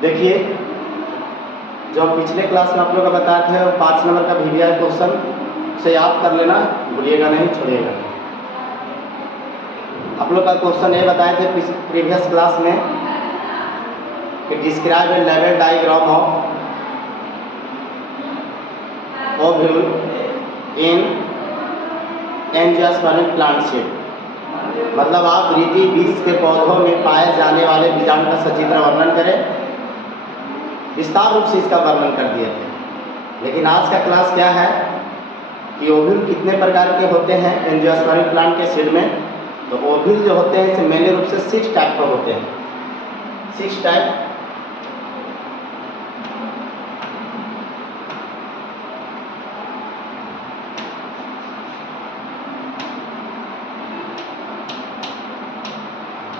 देखिए, जो हम पिछले क्लास में आप लोग को बताए थे 5 नंबर का VBI क्वेश्चन से याद कर लेना, भूलिएगा नहीं, छोड़िएगा। आप लोग का क्वेश्चन ये बताए थे प्रीवियस क्लास में कि describe A level diagram of ovule in angiospermic plant seed. मतलब आप रीति बीज के पौधों में पाए जाने वाले बीजाणु का सचित्र वर्णन करें। विस्तार रूप से इसका वर्णन कर दिए थे। लेकिन आज का क्लास क्या है कि ओव्यूल कितने प्रकार के होते हैं एंजियोस्पर्मिक प्लांट के सीड में। तो ओव्यूल जो होते हैं मेनली रूप से 6 टाइप के होते हैं। 6 type.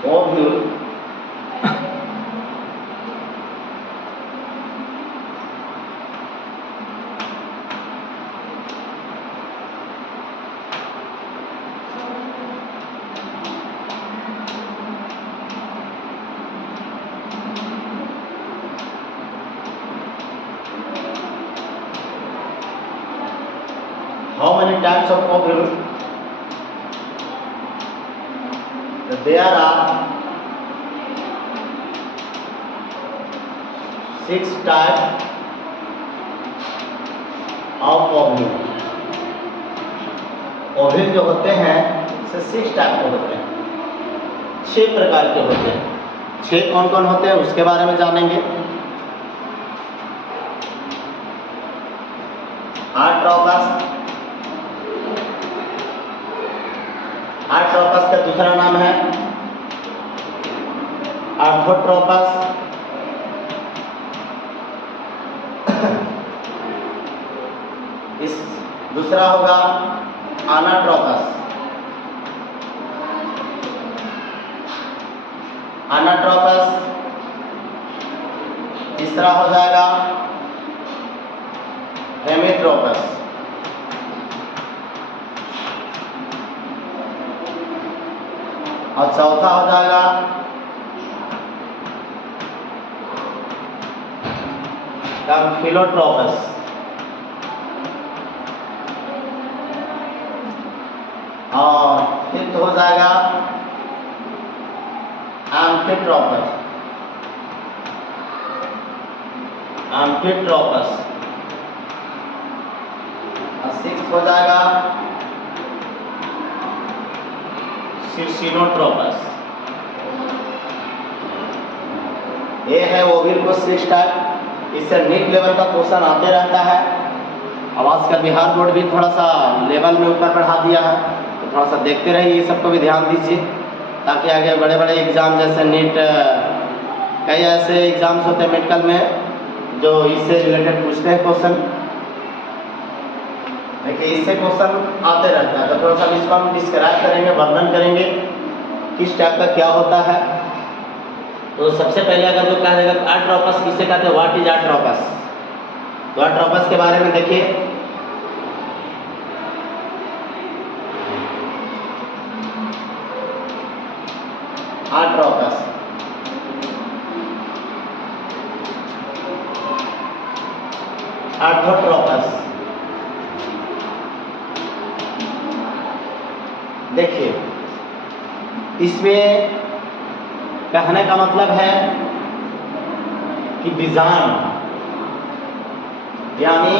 Ovule How many types of ovule? There are 6 types of ovule. Ovule जो होते हैं से 6 टाइप के होते हैं, 6 प्रकार के होते हैं। 6 कौन कौन होते हैं उसके बारे में जानेंगे। आर्ट्रोपस। आर्ट्रोपस का दूसरा नाम है ऑर्थोट्रोपस। इस दूसरा होगा अनाट्रोपस। अनाट्रोपस। तीसरा हो जाएगा हेमिट्रोपस। और चौथा हो जाएगा एम्फिलोट्रोपस। और फिफ्थ हो जाएगा एम्फिट्रोपस। एम्फिट्रोपस। और 6th हो जाएगा सिरसिनोट्रोपस। ये है ओव्यूल को 6 टाइप। इससे नीट लेवल का क्वेश्चन आते रहता है। अब आजकल बिहार बोर्ड भी थोड़ा सा लेवल में ऊपर बढ़ा दिया है, तो थोड़ा सा देखते रहिए, ये सबको भी ध्यान दीजिए, ताकि आगे बड़े बड़े एग्जाम जैसे नीट, कई ऐसे एग्जाम्स होते हैं मेडिकल में जो इससे रिलेटेड पूछते हैं क्वेश्चन। देखिए, इससे क्वेश्चन आते रहता है, तो थोड़ा सा इसको हम डिस्क्राइब करेंगे, वर्णन करेंगे किस टाइप का क्या होता है। तो सबसे पहले अगर जो कहा जाएगा आर्ट्रोपस किसे कहते हैं, व्हाट इज आर्ट्रोपस। तो आर्ट्रोपस के बारे में देखिए। आर्ट्रोपस ऑर्थोट्रोपस। देखिए, इसमें कहने का मतलब है कि बीजाणु यानी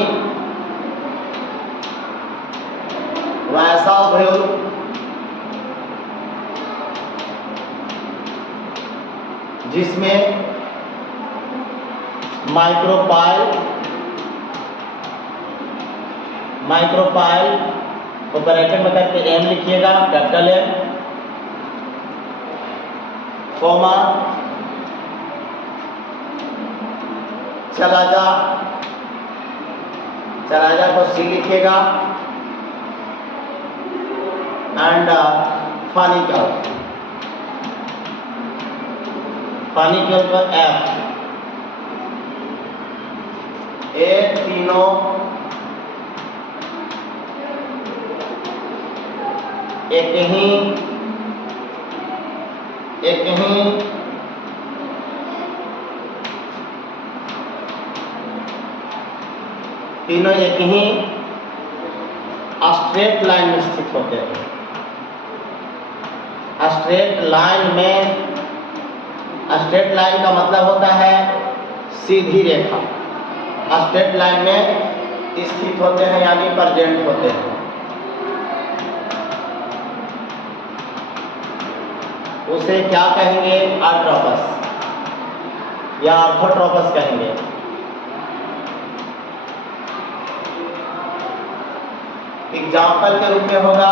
वैसा ओव्यूल जिसमें माइक्रोपाइल को ब्रैकेट में करके M लिखिएगा, कैपिटल M, कोमा चलाजा को C लिखिएगा, एंड फानिकल को F। ये तीनों एक ही तीनों एक ही स्ट्रेट लाइन में स्थित होते हैं। स्ट्रेट लाइन का मतलब होता है सीधी रेखा। स्ट्रेट लाइन में स्थित होते हैं यानी प्रेजेंट होते हैं। उसे क्या कहेंगे? आर्ट्रोपस या ऑर्थोट्रोपस कहेंगे। एग्जाम्पल के रूप में होगा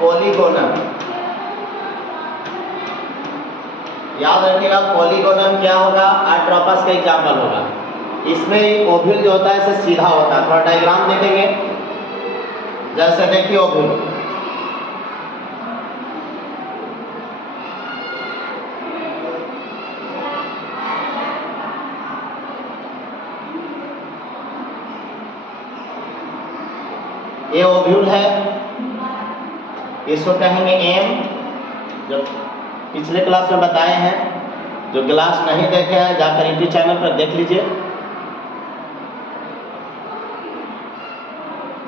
पॉलीगोनम। याद रखिएगा पॉलीगोनम क्या होगा? आर्ट्रोपस का एग्जाम्पल होगा। इसमें ओव्यूल जो होता है इसे सीधा होता है। थोड़ा डायग्राम देखेंगे, जैसे देखिए ओव्यूल, ये ओव्यूल है, इसको कहेंगे एम। जो पिछले क्लास में बताए हैं, जो क्लास नहीं देखे हैं जाकर यूट्यूब चैनल पर देख लीजिए।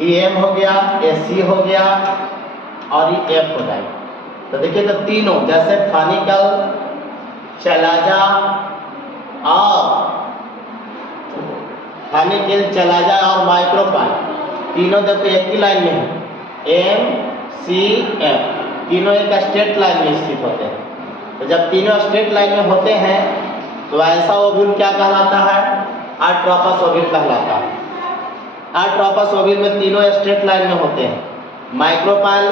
ये एम हो गया, ये सी हो गया और ये एफ हो जाएगा। तो देखिए, तो तीनों जैसे फानिकल, चलाजा और फानिकल, चलाजा और माइक्रोपाइल, तीनों देखो एक ही लाइन में है। एम सी एफ तीनों एक स्ट्रेट लाइन में स्थित होते हैं। तो जब तीनों स्ट्रेट लाइन में होते हैं तो ऐसा ओव्यूल क्या कहलाता है? आर्ट्रोपस ओव्यूल कहलाता है। आर्ट्रोपस ओव्यूल में तीनों स्ट्रेट लाइन में होते हैं। माइक्रोपाइल,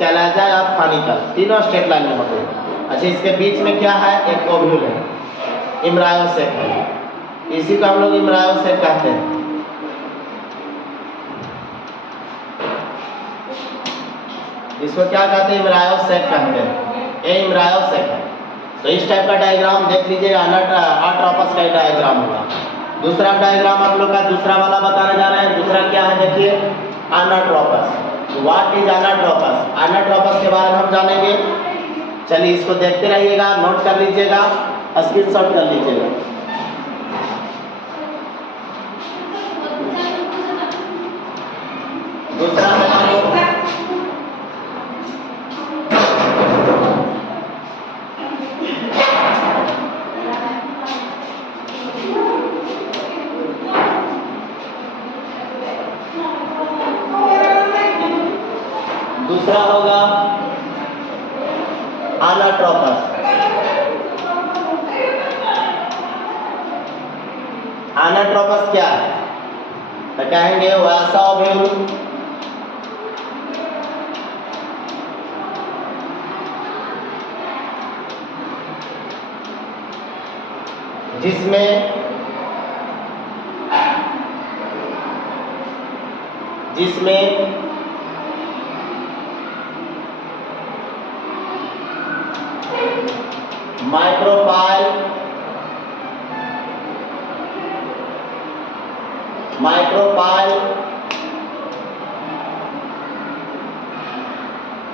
चलाजा और फानिकल तीनों स्ट्रेट लाइन में होते हैं। अच्छा, इसके बीच में क्या है? एक ओव्यूल है, एम्ब्रायोसेक है। इसी को हम लोग एम्ब्रायोसेक कहते हैं। इसको क्या कहते हैं? एम्ब्रायोसेक कहते हैं। ये एम्ब्रायोसेक है। तो इस टाइप का डायग्राम देख लीजिए, आर्ट्रोपस का डायग्राम होगा। दूसरा डायग्राम आप लोग का दूसरा वाला बताने जा रहे हैं। दूसरा क्या है? देखिए, अनाट्रोपस। What is अनाट्रोपस? अनाट्रोपस के बारे में हम जानेंगे। चलिए इसको देखते रहिएगा, नोट कर लीजिएगा, स्क्रीनशॉट कर लीजिएगा। दूसरा दूसरा होगा अनाट्रोपस। अनाट्रोपस क्या है? तो कहेंगे वैसा ओव्यूल जिसमें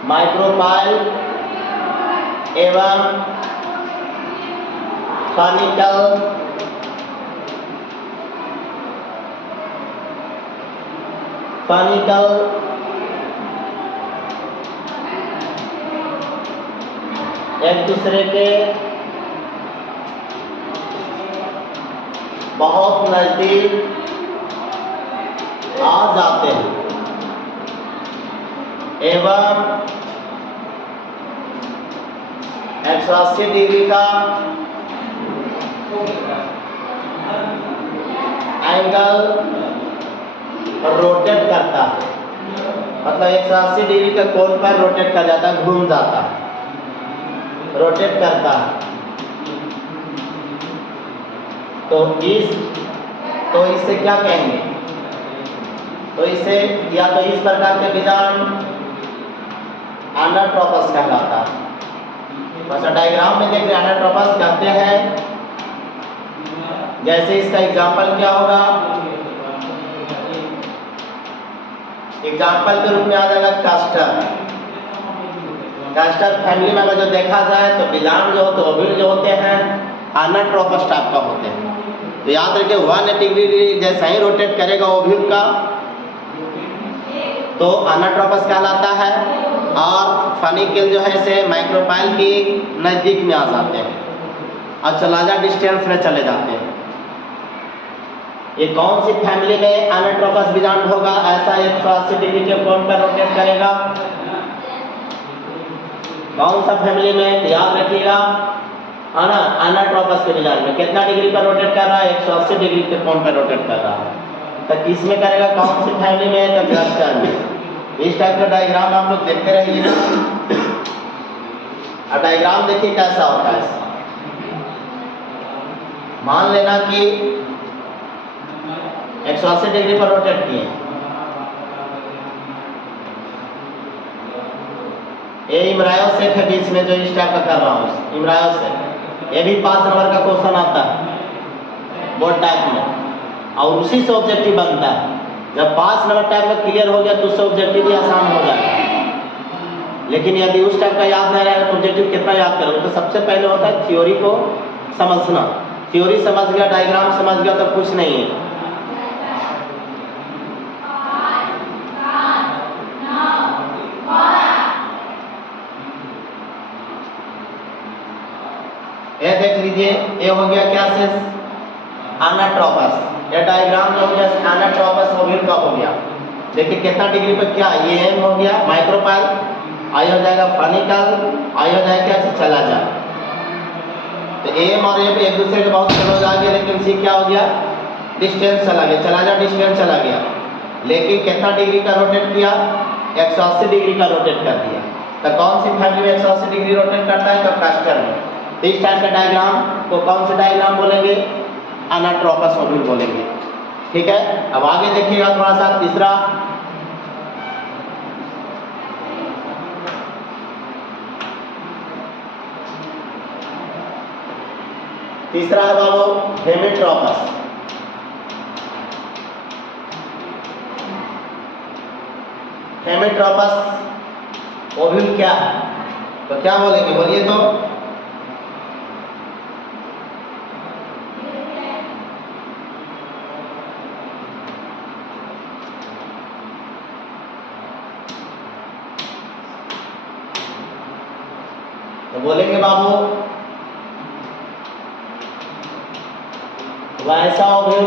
माइक्रोपाइल, एवं फानिकल एक दूसरे के बहुत नजदीक आ जाते हैं एवं 180 डिग्री का एंगल रोटेट करता है। मतलब 180 डिग्री के कोण पर रोटेट कर जाता है, घूम जाता है, रोटेट करता है। तो इसे क्या कहेंगे? तो इसे या तो इस प्रकार के बीजांड अनाट्रोपस कहलाता है। बस डायग्राम में देख रहे अनाट्रोपस कहते हैं। जैसे इसका एग्जाम्पल क्या होगा? एग्जाम्पल के रूप में आ जाएगा कैस्टर फैमिली में। अगर जो देखा जाए तो बीजांड जो होते ओव्यूल जो होते हैं अनाट्रोपस टाइप का होते हैं। तो याद रखिए 180 डिग्री जैसा ही रोटेट करेगा ओव्यूल का तो अनाट्रोपस कहलाता है, और फनिकल जो है से माइक्रोपाइल की नज़दीक में आ जाते हैं और चलाजा डिस्टेंस में चले जाते हैं। ये कौन सी फैमिली में अनाट्रोपस बीजांड होगा? ऐसा 180 डिग्री के कोण पर रोटेट करेगा। कौन सा फैमिली में? याद रखिएगा है ना, अनाट्रोपस के बीजांड में कितना डिग्री पर रोटेट कर रहा है? 180 डिग्री के कोण पर रोटेट कर रहा है। तो किसमें करेगा? कौन सी फैमिली में? तो क्लस्टर में। इस टाइप का डायग्राम आप लोग देखते रहिए ना। अब डायग्राम देखिए कैसा होता है। मान लेना कि 180 डिग्री पर रोटेट किए, ये इमरायोसेफ है बीच में जो इस टाइप का कर रहा हूँ, इमरायोसेफ। ये भी 5 नंबर का क्वेश्चन आता है बोर्ड टाइप में, और उसी से ऑब्जेक्टिव बनता है। जब 5 नंबर टाइप में क्लियर हो गया तो उससे ऑब्जेक्टिव भी आसान हो जाएगा। लेकिन यदि उस टाइप का याद नहीं रहेगा तो ऑब्जेक्टिव कितना याद करोगे? तो सबसे पहले होता है थ्योरी को समझना। थ्योरी समझ गया, डायग्राम समझ गया तो कुछ नहीं है। ये देख लीजिए, ये हो गया क्या से अनाट्रोपस। ये डायग्राम में हो गया अनाट्रोपस ओव्यूल का हो गया। देखिए कितना डिग्री पर क्या, ये एम हो गया माइक्रोपाइल, आई हो जाएगा फनिकल, आई हो जाएगा क्या चला जा। तो एम और एम एक दूसरे के बहुत क्लोज आ गया, लेकिन सी क्या हो गया? डिस्टेंस चला गया, चला जा डिस्टेंस चला गया। लेकिन कितना डिग्री का रोटेट किया? 180 डिग्री का रोटेट कर दिया। तो कौन सी फैमिली में 180 डिग्री रोटेट करता है? तो क्लस्टर में। तो इस टाइप का डायग्राम को कौन सा डायग्राम बोलेंगे? अनाट्रोपस ओव्यूल बोलेंगे। ठीक है, अब आगे देखिएगा थोड़ा सा। तीसरा है बाबू हेमिट्रोपस। हेमिट्रोपस ओव्यूल क्या है? तो क्या बोलेंगे? बोलिए तो। बोलेंगे बाबू वैसा ओव्यूल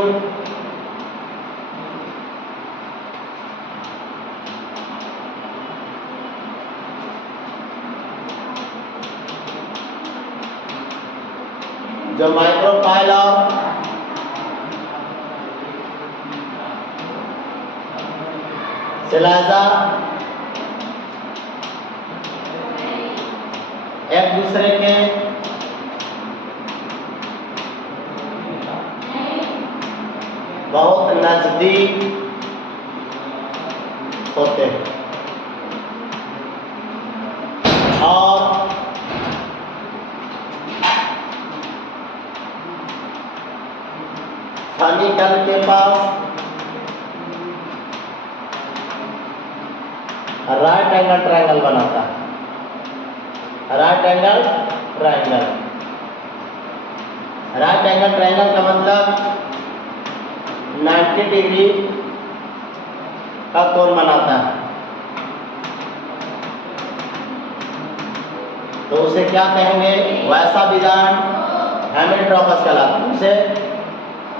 जो माइक्रोपाइल और सिलाजा एक दूसरे के बहुत नजदीक होते हैं और फनिकल के पास राइट एंगल ट्रायंगल बनाता है। Right angle triangle, right angle triangle का मतलब 90 डिग्री का कोण बनाता है। तो उसे क्या कहेंगे? वैसा बीजांड हेमिट्रोपस कहलाता है। उसे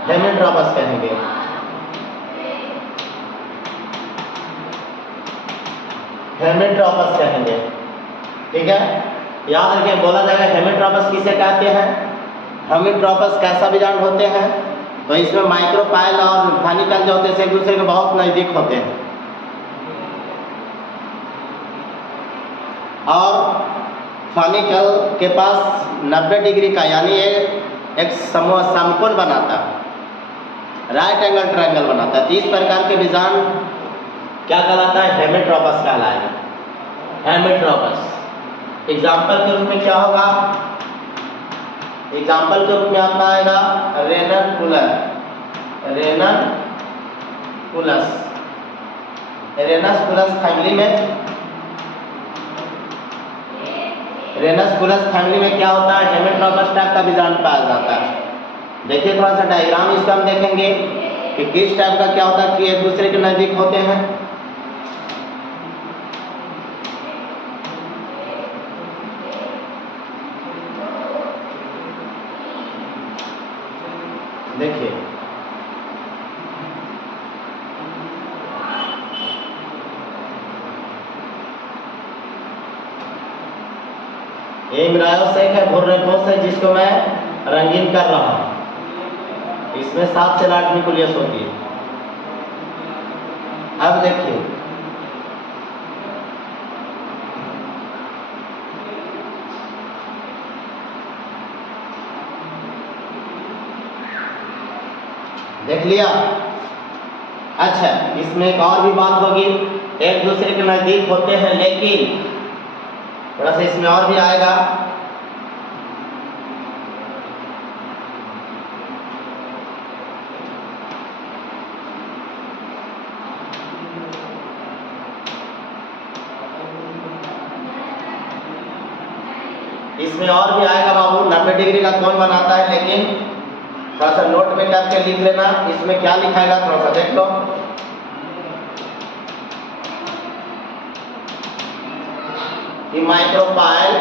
हेमिट्रोपस कहेंगे। हेमिट्रोपस कहेंगे। ठीक है, याद रखिए, बोला जाएगा हेमिट्रोपस किसे कहते हैं? हेमिट्रोपस कैसा बीजांड होते हैं? तो इसमें माइक्रोपाइल और फनिकल जो होते हैं एक दूसरे के बहुत नजदीक होते हैं, और फनिकल के पास 90 डिग्री का यानी एक समकोण बनाता है, राइट एंगल ट्रायंगल बनाता है। तो इस प्रकार के बीजांड क्या कहलाता है? हेमिट्रोपस कहलाएगा। हेमिट्रोपस एग्जाम्पल के रूप में क्या होगा? एग्जाम्पल के रूप में आपका आएगा रेननकुलस। रेननकुलस फैमिली में, रेननकुलस फैमिली में क्या होता है? हेमिट्रोपस टाइप का बीजांड पाया जाता है। देखिए थोड़ा सा डायग्राम इसका हम देखेंगे कि किस टाइप का क्या होता है कि एक दूसरे के नजदीक होते हैं। देखिए ये मिरायोसेक है, भुर्रेपोस है, जिसको मैं रंगीन कर रहा हूं। इसमें 7 से 8 न्यूक्लियस होती है। अब देखिए देख लिया। अच्छा, इसमें एक और भी बात होगी, एक दूसरे के नजदीक होते हैं, लेकिन थोड़ा सा इसमें और भी आएगा। इसमें और भी आएगा बाबू, 90 डिग्री का कोण बनाता है, लेकिन थोड़ा सा नोट में करके लिख लेना। इसमें क्या लिखाएगा थोड़ा सा देख लो। कि माइक्रोपाइल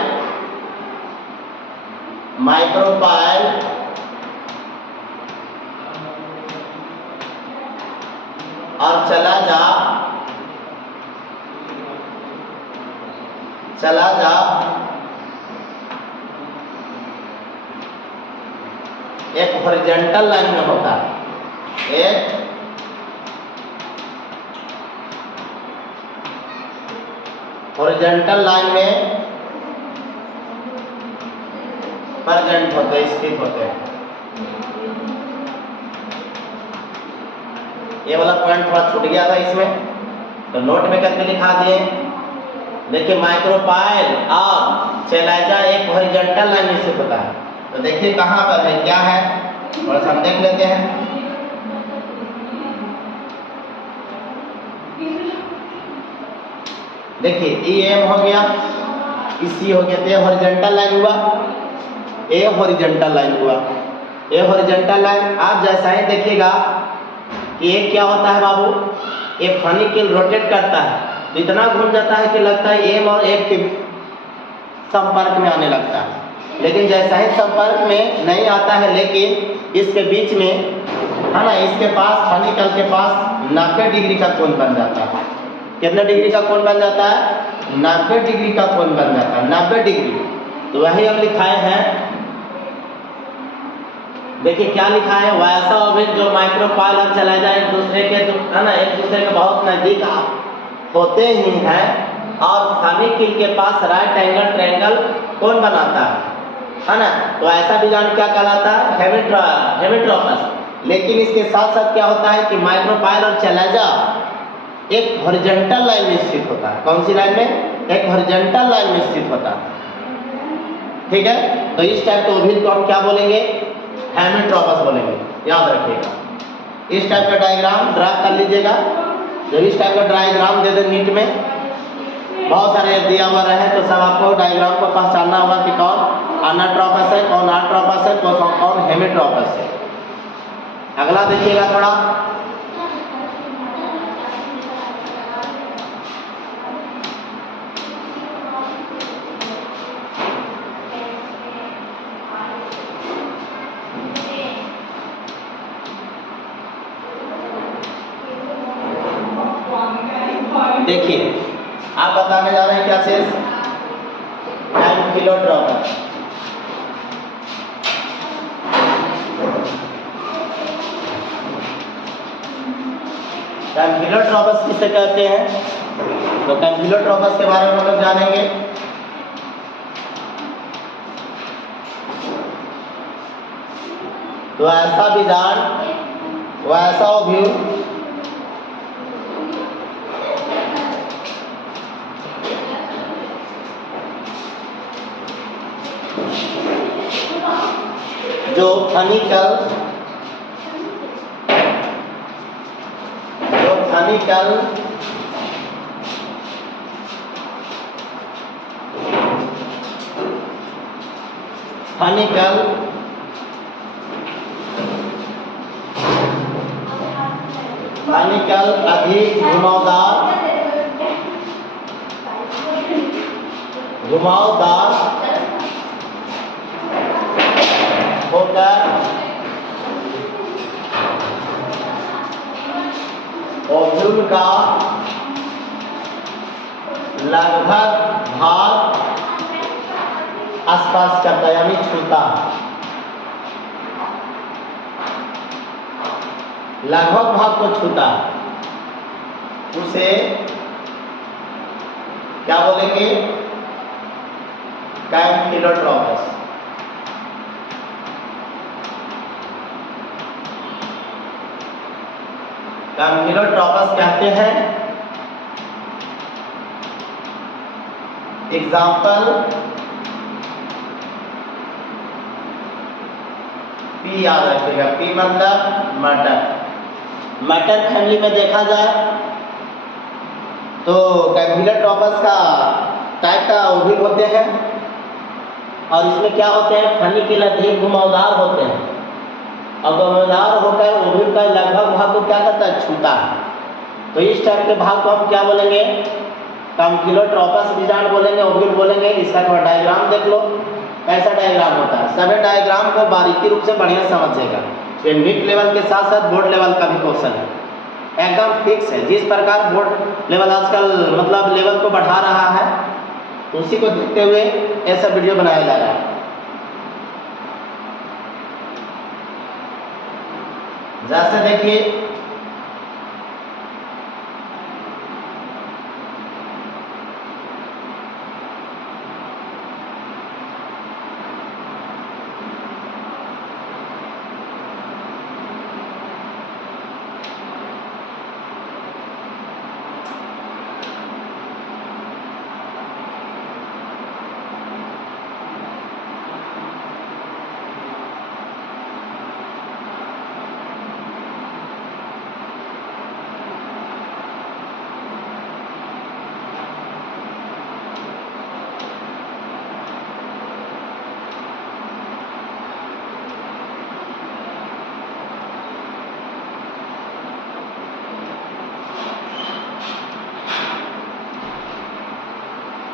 और चला जा एक हॉरिजॉन्टल लाइन में होता है, एक हॉरिजॉन्टल लाइन में प्रेजेंट होते हैं, स्थित होते हैं। ये वाला पॉइंट थोड़ा छूट गया था इसमें, तो नोट में करके लिखा दिए। देखिए माइक्रोपाइल और चैलाइजा एक हॉरिजॉन्टल लाइन में स्थित होता है। तो देखिए कहाँ पर है, क्या है, थोड़ा सा हम देख लेते हैं। देखिए ई एम हो गया, इसी हो गया, तो ये हॉरिजॉन्टल लाइन हुआ, ये हॉरिजॉन्टल लाइन हुआ, ये हॉरिजॉन्टल लाइन। आप जैसा ही देखिएगा कि एक क्या होता है बाबू, एक फनी किल रोटेट करता है, तो इतना घूम जाता है कि लगता है एम और एफ के संपर्क में आने लगता है। लेकिन जैसा ही संपर्क में नहीं आता है, लेकिन इसके बीच में है ना, इसके पास फनी किल के पास 90 डिग्री का कोण बन जाता है। कितने डिग्री का कोण बन जाता है? 90 डिग्री का कोण बन जाता है, 90 डिग्री। तो वही हम लिखाए हैं, देखिए क्या लिखा है, वैसा ऑब्जेक्ट जो माइक्रोपाइल और चला जाए एक दूसरे के, है ना, एक दूसरे के बहुत नजदीक होते ही हैं और फनी किल के पास राइट एंगल ट्रायंगल कोण बनाता है ना। तो ऐसा डिजाइन क्या कहलाता है? हेमिट्रोपस। लेकिन इसके साथ साथ क्या होता है कि माइक्रोपाइल और चैलाइजा एक हॉरिजॉन्टल लाइन में स्थित होता है। कौन सी लाइन में? एक हॉरिजॉन्टल लाइन में स्थित होता है। ठीक है, तो इस टाइप के ओव्यूल को हम क्या बोलेंगे? हेमिट्रोपस बोलेंगे, याद रखिएगा। इस टाइप का डायग्राम ड्रा कर लीजिएगा। जब इस टाइप का डायग्राम दे दे नीट में, बहुत सारे दिया हुआ रहे, तो सब आपको डायग्राम को पहचानना होगा कि कौन अनट्रोपस है, कौन आट्रोपस है, कौन हेमिट्रोपस है। अगला देखिएगा थोड़ा, देखिए आप बताने जा रहे हैं क्या चीज? एम्फिलोट्रोपस। एम्फिलोट्रोपस किसे कहते हैं? तो एम्फिलोट्रोपस के बारे में हम लोग जानेंगे। तो ऐसा विजार्ड, वैसा ओव्यूल जो फनिकल फनिकल अधिक घुमावदार होकर ओव्यूल का लगभग भाग आसपास करता है, यानी छूता है। लगभग भाग को छूता है, उसे क्या बोलेंगे? कैम्फिलोट्रोपस। कैम्फिलोट्रोपस कहते हैं। एग्जाम्पल पी याद रखिएगा, पी मतलब मटर। मटर फैमिली में देखा जाए तो कैम्फिलोट्रोपस का टाइप का ओव्यूल होते हैं और इसमें क्या होते हैं? फनिकल अधिक घुमावदार होते हैं और घुमावदार होकर ओव्यूल का लगभग भाग को क्या करता है? छूता है। तो इस टाइप के भाग को हम क्या बोलेंगे? कैम्फिलोट्रोपस बीजांड बोलेंगे, ओव्यूल बोलेंगे। इसका थोड़ा डायग्राम देख लो, कैसा डायग्राम होता है। सभी डायग्राम को बारीकी रूप से बढ़िया समझेगा। ये मिड लेवल के साथ साथ बोर्ड लेवल का भी क्वेश्चन है, एकदम फिक्स है। जिस प्रकार बोर्ड लेवल आजकल मतलब लेवल को बढ़ा रहा है, उसी को देखते हुए ऐसा वीडियो बनाया जा रहा है। जैसे देखिए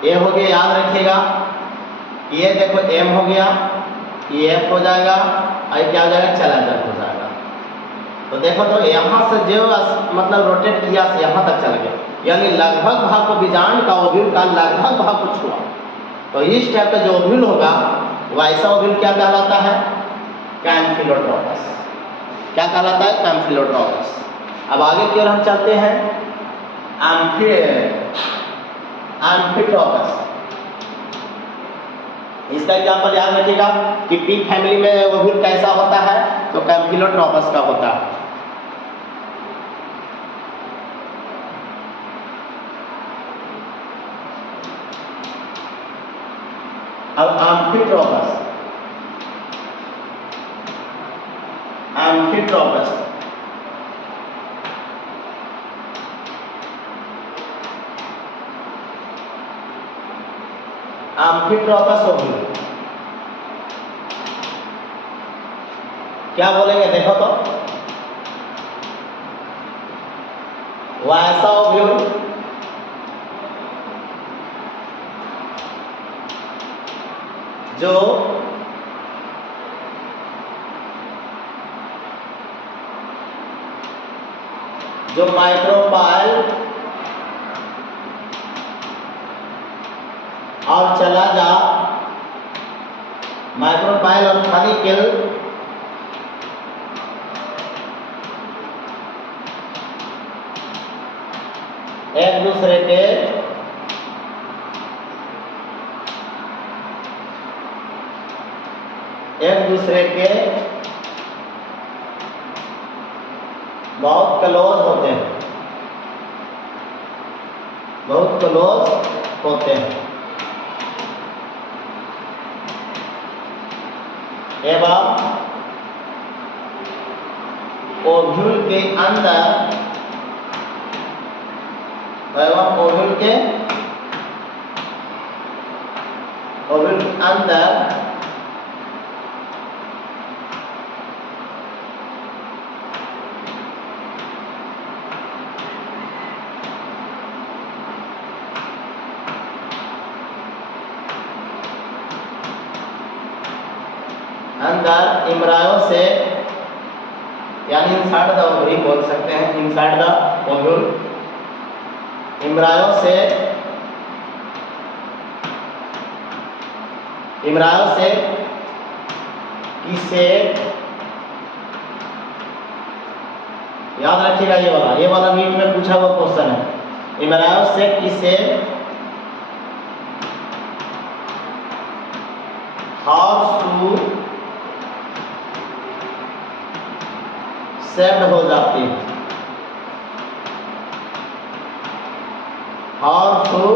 ये हो गया, याद रखिएगा। ये देखो एम हो गया, ये एफ हो जाएगा और क्या हो जाएगा? चलाचल हो जाएगा। तो देखो तो यहाँ से जो मतलब रोटेट किया से यहाँ तक चल गया, यानी लगभग भाग को बीजांड का ओव्यूल का लगभग भाग को छुआ। तो इस टाइप का जो ओव्यूल होगा वैसा ओव्यूल क्या कहलाता है? कैम्फिलोट्रोपस। क्या कहलाता है? कैम्फिलोट्रोपस। अब आगे की ओर हम चलते हैं। एम्फिट्रोपस। इसका एग्जाम्पल याद रखिएगा कि पी फैमिली में ओव्यूल कैसा होता है? तो कैम्फिलोट्रोपस का होता है। अब एम्फिट्रोपस एम्फिट्रोपस ओव्यूल क्या बोलेंगे? देखो तो वैसा ओव्यूल जो माइक्रोपाइल और चला जा, माइक्रोपाइल और फनिकल एक दूसरे के बहुत क्लोज होते हैं, एवं ओव्यूल के अंदर अंदर इम्ब्रायो से यानी इनसाइड द ओवरी बोल सकते हैं, इनसाइड द ओव्यूल, इम्ब्रायो से किसे, याद रखिएगा ये वाला नीट में पूछा हुआ क्वेश्चन है। इम्ब्रायो से किसे हॉर्सशू शेप्ड हो जाती है, हॉर्सशू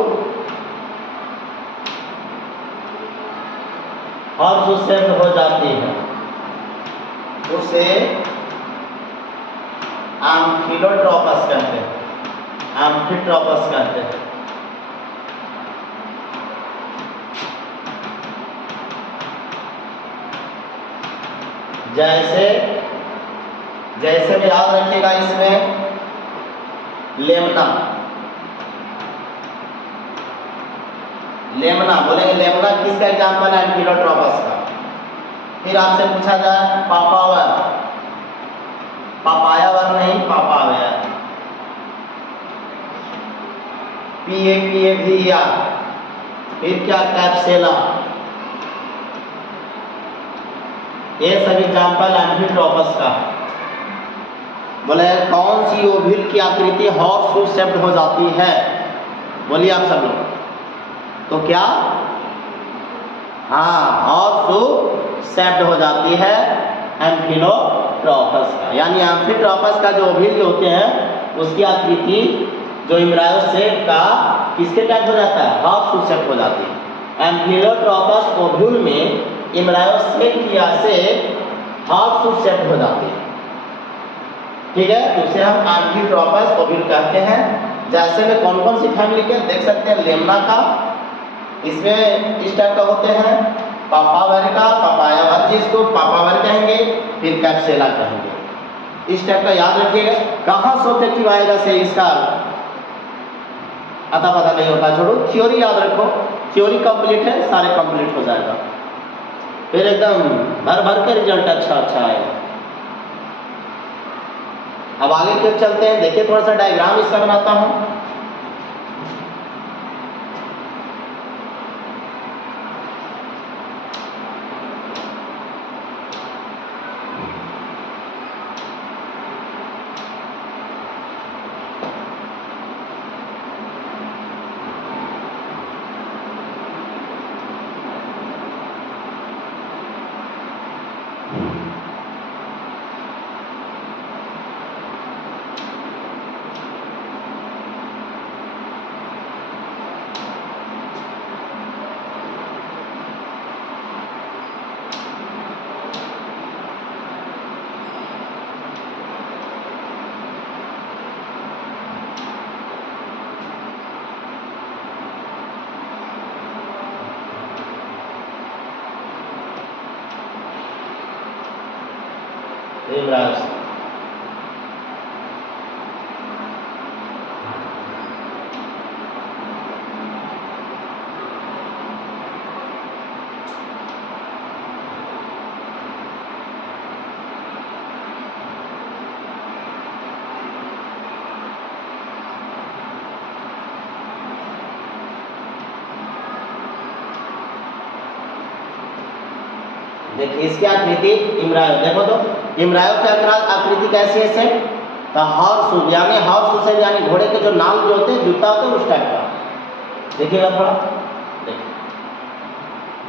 शेप्ड हो जाती है, उसे एम्फिलोट्रोपस कहते हैं, एम्फिट्रोपस कहते हैं। जैसे में याद रखिएगा, इसमें लेमना बोलेंगे, लेमना किसका एग्जाम्पल है? एम्फिलोट्रोपस का। फिर आपसे पूछा जाए पापावर, पापायावर नहीं, पापावर, PAPAVER। फिर क्या? कैप्सेला। ये सब एग्जाम्पल एम्फिट्रोपस का। बोले कौन सी ओव्यूल की आकृति हॉर्सशू शेप्ड हो जाती है? बोलिए आप सब लोग। तो क्या? हाँ, हॉर्सशू शेप्ड हो जाती है एम्फिलोट्रोपस का। यानी एम्फिट्रोपस का जो ओव्यूल होते हैं उसकी आकृति जो इम्ब्रायो शेप का किसके टाइप हो जाता है? हॉर्सशू शेप हो जाती है। एम्फिलोट्रोपस ओव्यूल में इम्ब्रायो शेप की से हॉर्सशू शेप हो जाती है। ठीक है, तो उसे हम एम्फिट्रोपस ओव्यूल कहते हैं। जैसे में कौन कौन सी फैमिली के देख सकते हैं? लेमना का, इसमें इस टाइप का होते हैं, पापावर का, पापायावर जिसको पापावर कहेंगे, फिर कैप्सेला कहेंगे। इस टाइप का याद रखिएगा। कहाँ सोते आएगा से इसका अता पता नहीं होता, छोड़ो, थ्योरी याद रखो। थ्योरी कंप्लीट है, सारे कंप्लीट हो जाएगा, फिर एकदम भर के रिजल्ट अच्छा आएगा। अब आगे क्यों चलते हैं, देखिए थोड़ा सा डायग्राम इसका बनाता हूं। इम्ब्रायो देखिए इसकी आकृति इम्ब्रायो, देखो तो इम्ब्रायो की आकृति कैसी है? से तो हॉर्सशू यानी हॉर्सशू से यानी घोड़े के जो नाल जो होते हैं, जूता होते हैं, उस टाइप का। देखिएगा थोड़ा,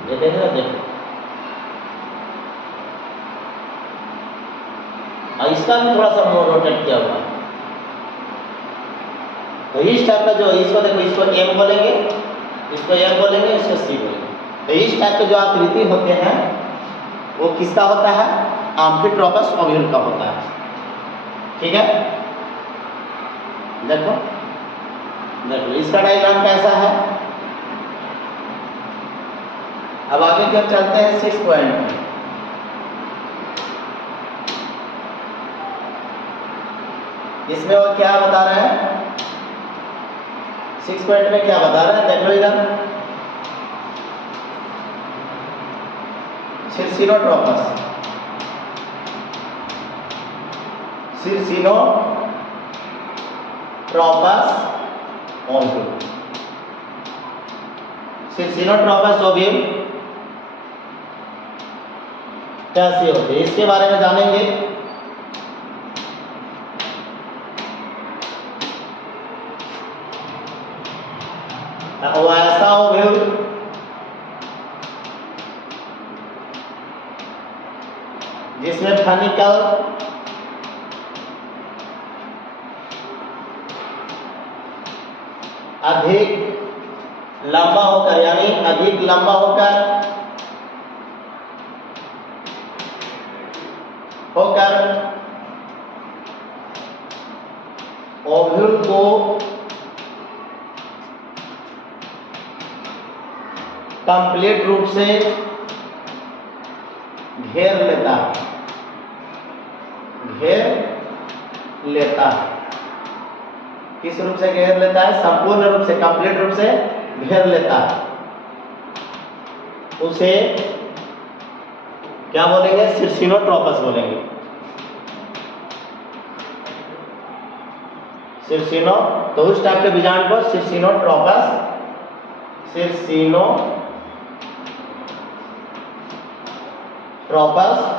देखिएगा, देखो। और इसका भी थोड़ा सा रोटेट किया हुआ है। तो इस टाइप का जो इसको देखो, इसको M बोलेंगे, इसको M बोलेंगे, इसको C बोलेंगे। तो इस टाइप के जो आकृति होते हैं वो किसका होता है? एम्फिट्रोपस ओव्यूल का होता है। ठीक है, देखो इसका डायग्राम कैसा है। अब आगे जब चलते हैं 6 पॉइंट में, इसमें वो क्या बता रहे हैं? 6 पॉइंट में क्या बता रहे हैं? देख लो इधर, सिरसिनोट्रोपस, सिरसिनोट्रोपस ओव्यूल। सिरसिनोट्रोपस ओव्यूल कैसे होते हैं इसके बारे में जानेंगे। वो ऐसा ओव्यूल जिसमें फनिकल अधिक लंबा होकर, यानी अधिक लंबा होकर ओव्यूल को कंप्लीट रूप से घेर लेता है, किस रूप से घेर लेता है? संपूर्ण रूप से, कंप्लीट रूप से घेर लेता है। उसे क्या बोलेंगे? सिरसिनोट्रोपस बोलेंगे। सिरसिनो, तो उस टाइप के बीजाणु को सिरसिनोट्रोपस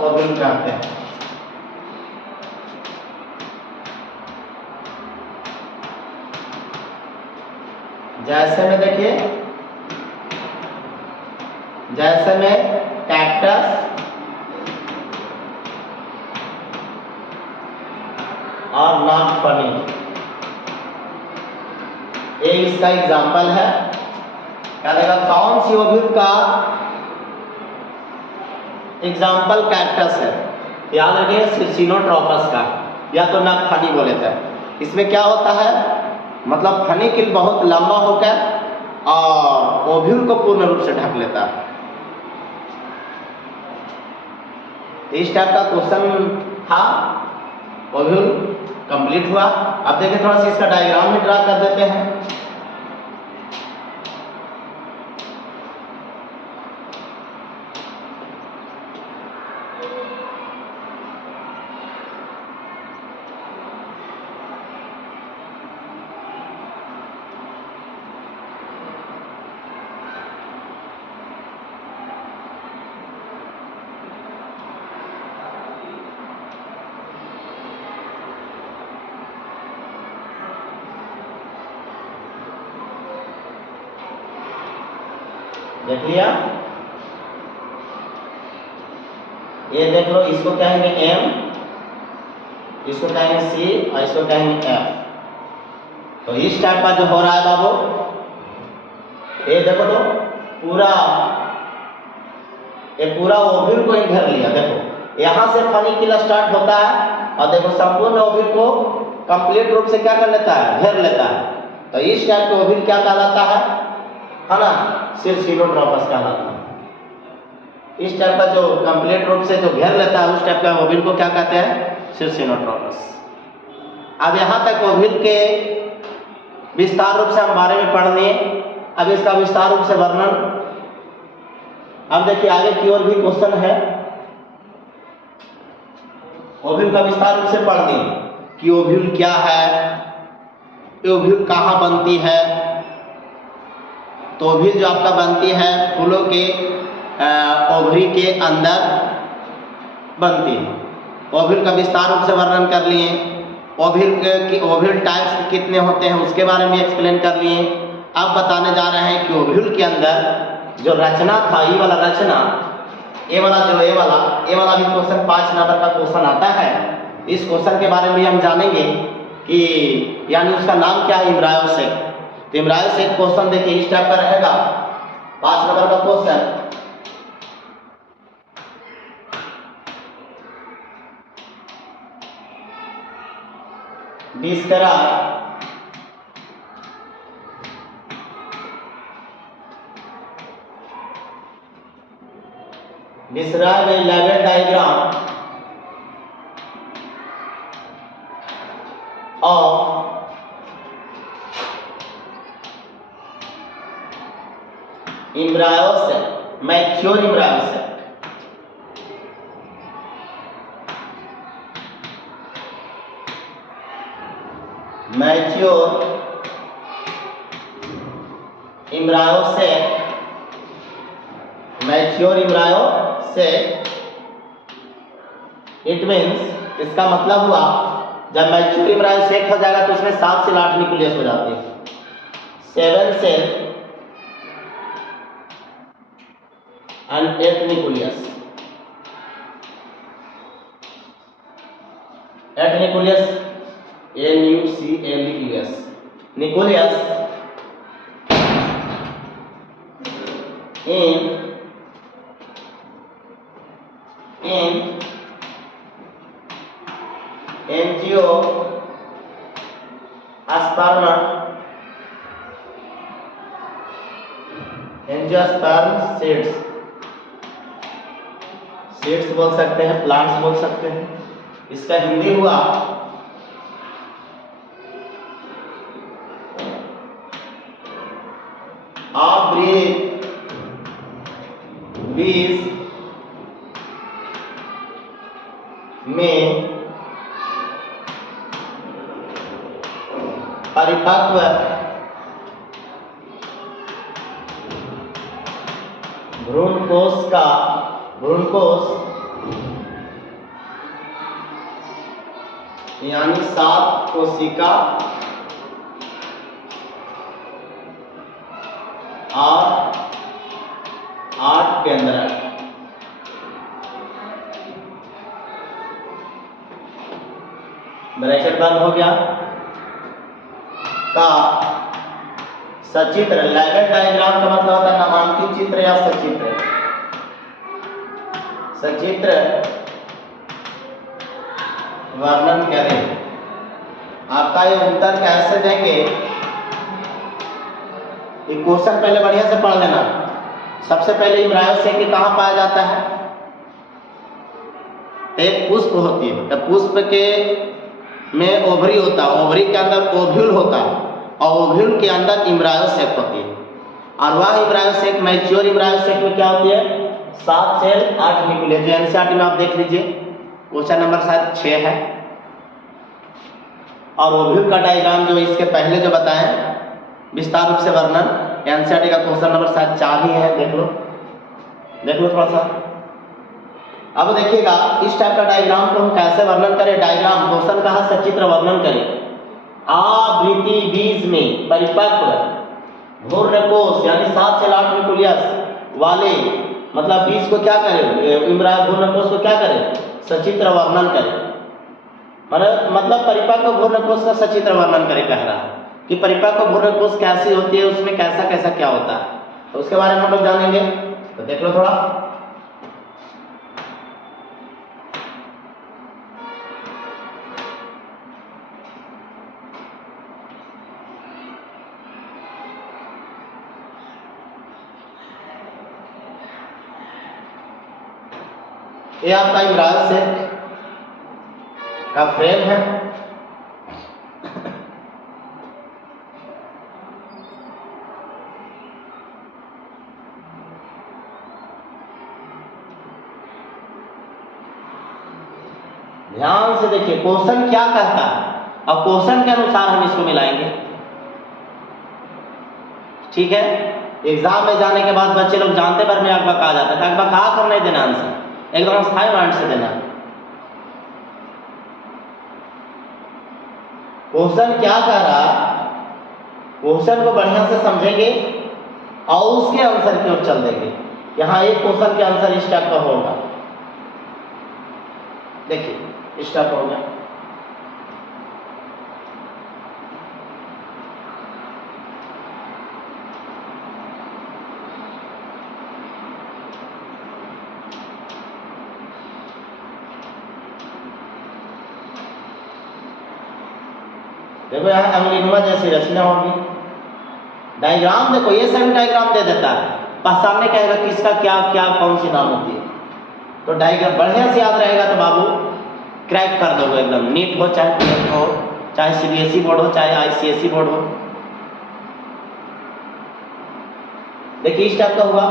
ओव्यूल कहते हैं। जैसे में देखिए, जैसे में कैक्टस और नागफनी, ये इसका एग्जाम्पल है। क्या देखा? कौन सी ओव्यूल का एग्जाम्पल कैक्टस है? याद रखिए, सिरसिनोट्रोपस का, या तो नागफनी बोले थे। इसमें क्या होता है? मतलब फनिकल बहुत लंबा होकर और ओव्यूल को पूर्ण रूप से ढक लेता है। इस टाइप का क्वेश्चन था, ओव्यूल कंप्लीट हुआ। अब देखिए थोड़ा सा इसका डायग्राम भी ड्रा कर देते हैं। देख लिया? ये देख लो, इसको कहेंगे M, इसको कहेंगे C और इसको कहेंगे F। तो इस टाइप का जो हो रहा है बाबू, ये देखो तो ये पूरा ओव्यूल को ही घेर लिया। देखो यहाँ से फनिकल स्टार्ट होता है और देखो संपूर्ण ओव्यूल को कंप्लीट रूप से क्या कर लेता है? घेर लेता है। तो इस टाइप के ओव्यूल क्या कहलाता है ना? सिरसिनोट्रोपस कहलाता है। इस टाइप का जो कंप्लीट रूप से जो घेर लेता है, उस टाइप का ओव्यूल को क्या कहते हैं? सिरसिनोट्रोपस। अब यहाँ तक ओव्यूल के विस्तार रूप से हम बारे में पढ़ लिए। अब इसका विस्तार रूप से वर्णन। अब देखिए आगे की ओर भी क्वेश्चन है। ओव्यूल का विस्तार रूप से पढ़ लिए कि ओव्यूल क्या है, ओव्यूल कहाँ बनती है। तो ओव्यूल जो आपका बनती है फूलों के ओवरी के अंदर बनती है। ओव्यूल का विस्तार रूप से वर्णन कर लिए। ओव्यूल टाइप्स कितने होते हैं उसके बारे में एक्सप्लेन कर लिए। अब बताने जा रहे हैं कि ओव्यूल के अंदर जो रचना था, ये वाला रचना, ये वाला भी क्वेश्चन 5 नंबर का क्वेश्चन आता है। इस क्वेश्चन के बारे में हम जानेंगे कि यानी उसका नाम क्या है? एम्ब्रायोसेक। तो एम्ब्रायोसेक क्वेश्चन देखिए इस टाइप का रहेगा, 5 नंबर का question. describe a level diagram of embryosac, mature embryosac। Mature embryo से इट मीन्स, इसका मतलब हुआ जब मैच्योर इम्ब्रायो सेक हो जाएगा तो उसमें 7 से 8 न्यूक्लियस हो जाते हैं। 7 cell and 8 nucleus. 8 nucleus, NUCLEUS, nucleus in angiosperm seeds बोल सकते हैं, प्लांट्स बोल सकते हैं। इसका हिंदी हुआ बीज में परिपक्व भ्रूणकोष यानी 7 कोशिका और 8 केंद्रक ब्रैकेट बंद हो गया का सचित्र। लेवल डायग्राम का मतलब होता है नामांकित चित्र या सचित्र। सचित्र वर्णन करें। आपका ये उत्तर कैसे देंगे, ये क्वेश्चन पहले बढ़िया से पढ़ लेना। सबसे पहले इम्ब्रायो सेक कहाँ पाया जाता है? एक पुष्प होती है, तो पुष्प के में ओवरी होता है, ओवरी के अंदर ओव्यूल होता है और ओव्यूल के अंदर इम्ब्रायो सेक होती है। और वह इम्ब्रायो सेक मैच्योर इम्ब्रायो सेक में क्या होती है? 7 सेल 8 न्यूक्लियस। जो एनसीईआरटी में आप देख लीजिए, क्वेश्चन नंबर शायद 6 है। और ओव्यूल का डायग्राम जो इसके पहले जो बताएं विस्तार रूप से वर्णन, एनसीईआरटी का क्वेश्चन नंबर शायद 4 ही है। देख लो थोड़ा सा। अब देखिएगा इस टाइप का डायग्राम को हम कैसे वर्णन करें। डायग्राम क्वेश्चन कहा सचित्र वर्णन करें। आवृत्ति बीज में परिपक्व भ्रूणकोष यानी 7 से 8 न्यूक्लियस वाले, मतलब बीज को क्या करें, इम्ब्रायो भ्रूणकोष को क्या करें? सचित्र वर्णन करें। मतलब परिपक्व भ्रूणकोष का सचित्र वर्णन करें। कह रहा है कि परिपक्व भ्रूणकोष कैसी होती है, उसमें कैसा कैसा क्या होता है, तो उसके बारे में हम लोग जानेंगे। तो देख लो थोड़ा। ये आपका इम्ब्रायो सेक का फ्रेम है। ध्यान से देखिए क्वेश्चन क्या कहता है और क्वेश्चन के अनुसार हम इसको मिलाएंगे। ठीक है, एग्जाम में जाने के बाद बच्चे लोग जानते पर में अगबा कहा जाता है, अगबा कहा कर नहीं देना आंसर, एकदम स्थायी माइंड से देना। क्वेश्चन क्या कह रहा, क्वेश्चन को बढ़िया से समझेंगे और उसके आंसर की ओर चल देंगे। यहाँ एक क्वेश्चन के आंसर इस टाइप का होगा। देखिए इस टाइप हो गया। देखो यहाँ अंगुलिनुमा जैसी रचना होगी। डायग्राम देखो, ये सभी डायग्राम दे देता है, पर सामने कहेगा किसका क्या क्या कौन सी नाम होती है। तो डायग्राम बढ़िया से याद रहेगा तो बाबू क्रैक कर दोगे एकदम। नीट हो चाहे पीएट हो, चाहे सीबीएसई बोर्ड हो, चाहे आईसीएसई बोर्ड हो। देखिए इस टाइप का हुआ।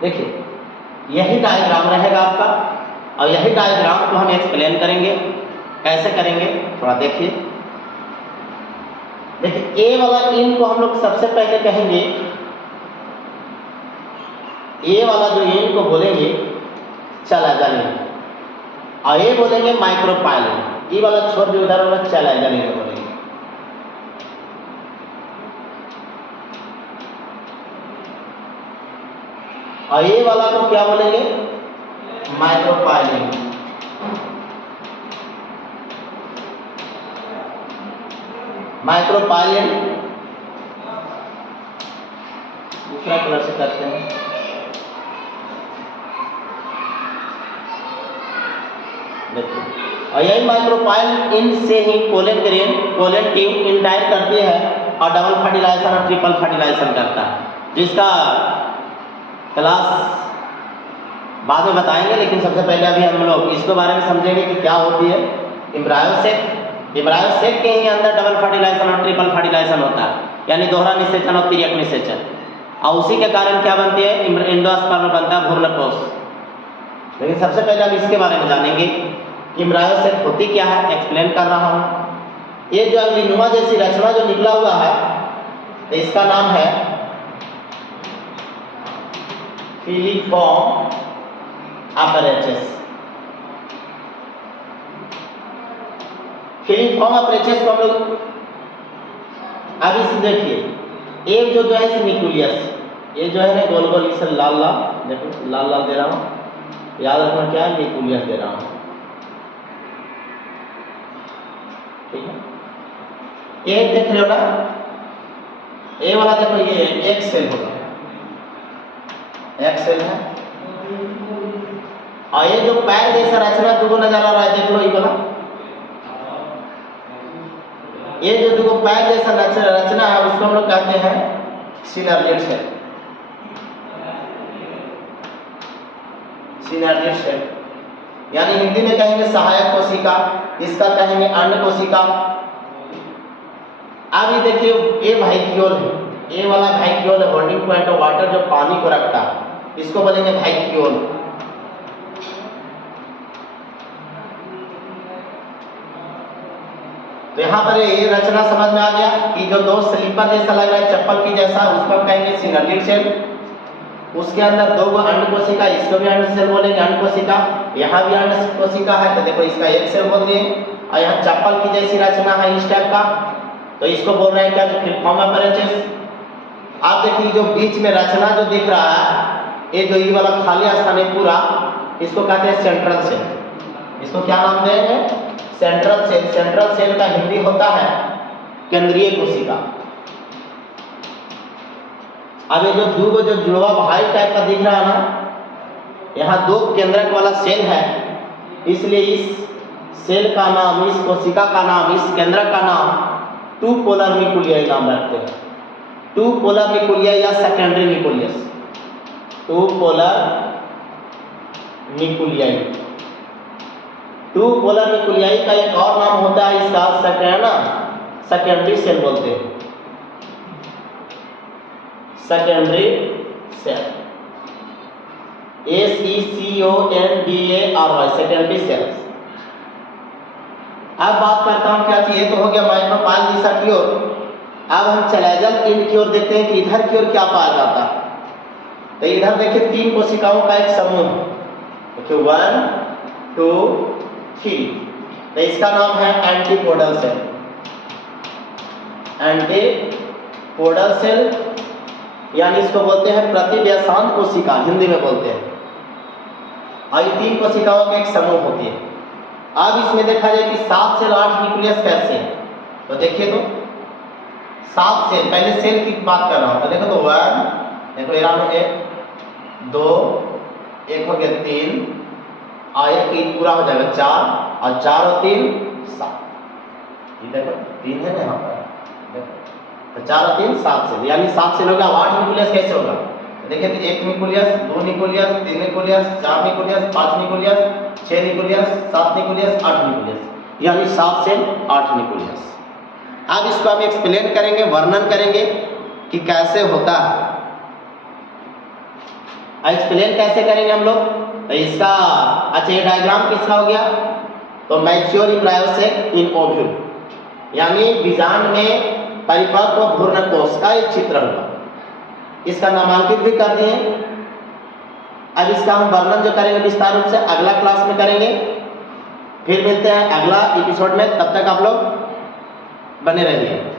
देखिए यही डायग्राम रहेगा आपका, और यही डायग्राम को हम एक्सप्लेन करेंगे। कैसे करेंगे थोड़ा देखिए। देखिए ए वाला इन को हम लोग सबसे पहले कहेंगे, ए वाला जो इन को बोलेंगे चलाइजर इन, और ये बोलेंगे माइक्रोपाइलिन। ये वाला छोड़ जो उधर वाला चलाइजर इन बोलेंगे। और ये वाला को क्या बोलेंगे, माइक्रोपाइलिन। माइक्रोपाइलिन दूसरा कलर से करते हैं। देखिए, और यही माइक्रोपाइलिन से ही pollen grain, pollen tube enter करती है और डबल फर्टिलाइजेशन और ट्रिपल फर्टिलाइजेशन करता है, जिसका क्लास बाद में बताएंगे। लेकिन सबसे पहले अभी हम लोग इसके बारे में समझेंगे कि क्या होती है एम्ब्रायो सेक। एम्ब्रायो सेक के ही अंदर डबल फर्टिलाइजेशन और ट्रिपल फर्टिलाइजेशन होता है, यानी दोहरा निषेचन और तिर्यक निषेचन, और उसी के कारण क्या बनती है, एंडोस्पर्म बनता है भ्रूणकोश। लेकिन सबसे पहले हम इसके बारे में जानेंगे कि एम्ब्रायो सेक होती क्या है, एक्सप्लेन कर रहा हूँ। ये जो अंगुलीनुमा जैसी रचना जो निकला हुआ है, तो इसका नाम है फिलीफॉर्म अपरेचस। फिलीफॉर्म अपरेचस को हम लोग अब इसे देखिए, एक जो है न्यूक्लियस, ये जो है ना गोल गोल इसे लाल लाल, देखो लाल लाल दे रहा हूँ, याद रखना क्या है, न्यूक्लियस दे रहा हूँ, ठीक है। ये देख रहे हो ना, ये वाला देखो, ये एक सेल होगा, एक सेल है। और ये जो पैर जैसा रचना तुमको नजर आ रहा है, देख लो ये वाला, ये जो देखो पैर जैसा रचना है, उसको हम लोग कहते हैं सिनर्जिड सेल। सिनर्जिड सेल यानी हिंदी में कहेंगे सहायक कोशिका, इसका कहेंगे अंड कोशिका। अब ये देखिए, ये वाइक्यूल है, ये वाला वाइक्यूल है, होल्डिंग पॉइंट ऑफ वाटर, जो पानी को रखता है, इसको बोलेंगे वाइक्यूल। तो यहाँ पर ये रचना समझ में आ गया कि जो दो स्लीपर जैसा लग रहा है, चप्पल की जैसा, उसको हम कहेंगे सिनर्जिड सेल। उसके अंदर दो गो अंड कोशिका, इसको भी अंड सेल बोलेंगे, अंड कोशिका। यहाँ भी अंड कोशिका है, तो देखो इसका एक सेल बोल दिए। और यहाँ चप्पल की जैसी रचना है इस टाइप का, तो इसको बोल रहे हैं क्या, जो फिलीफॉर्म अपरेचस। आप देखिए जो बीच में रचना जो दिख रहा है, ये जो ये वाला खाली स्थान है पूरा, इसको कहते हैं सेंट्रल सेल। इसको क्या नाम देंगे, सेंट्रल सेल। सेंट्रल सेल का हिंदी होता है केंद्रीय कोशिका। अब ये जो दो जो जुड़वा भाई टाइप का दिख रहा है ना, यहाँ दो केंद्रक वाला सेल है, इसलिए इस सेल का नाम, इस कोशिका का नाम, इस केंद्रक का नाम टू पोलर न्यूक्लियाई नाम रखते हैं। टू पोलर न्यूक्लियाई या secondary nucleus, two polar nuclei. Two polar nuclei का एक और नाम होता है इसका सेकेंडरी सेल बोलते हैं, secondary cell, SECONDARY, secondary cells. अब बात करता हूँ क्या चाहिए, तो हो गया माइक्रोपाइल दिशा की ओर। अब हम चलाइजल इंड की ओर देखते हैं कि इधर की ओर क्या पाया जाता है। तो इधर देखिए तीन कोशिकाओं का एक समूह, देखिए 1 2 3, तो इसका नाम है एंटीपोडल सेल। एंटीपोडल सेल यानी इसको बोलते हैं प्रतिव्यसांत कोशिका, हिंदी में बोलते हैं। और ये तीन कोशिकाओं का एक समूह होती है। अब इसमें देखा जाए कि 7 से 8 न्यूक्लियस कैसे हैं, तो देखिए तो 7 सेल, पहले सेल की बात कर रहा हूँ, तो देखो तो 1, देखो यहाँ में 1 2, एक हो गया 3, और एक पूरा हो जाएगा 4, और 4 और 3 7, ये देखो 3 है ना यहाँ पर, तो 4 और 3 7 सेल, यानी 7 सेल होगा। 8 न्यूक्लियस कैसे होगा, देखिए तो 1 nucleus, 2 nucleus, 3 nucleus, 4 nucleus, 5 nucleus, 6 nucleus, 7 nucleus, 8 nucleus, यानी 7 सेल 8 न्यूक्लियस। अब इसको हम एक्सप्लेन करेंगे, वर्णन करेंगे कि कैसे होता है। एक्सप्लेन कैसे करेंगे हम लोग? तो इसका अच्छा ये डायग्राम किसका हो गया? तो मैच्योर एम्ब्रायो से इन ओव्यूल, यानी बीजांड में परिपक्व भ्रूण कोश का एक चित्र होगा। इसका नामांकित भी कर दिए। अब इसका हम वर्णन जो करेंगे विस्तार रूप से अगला क्लास में करेंगे। फिर मिलते हैं अगला एपिसोड में, तब तक आप लोग बने रहिए।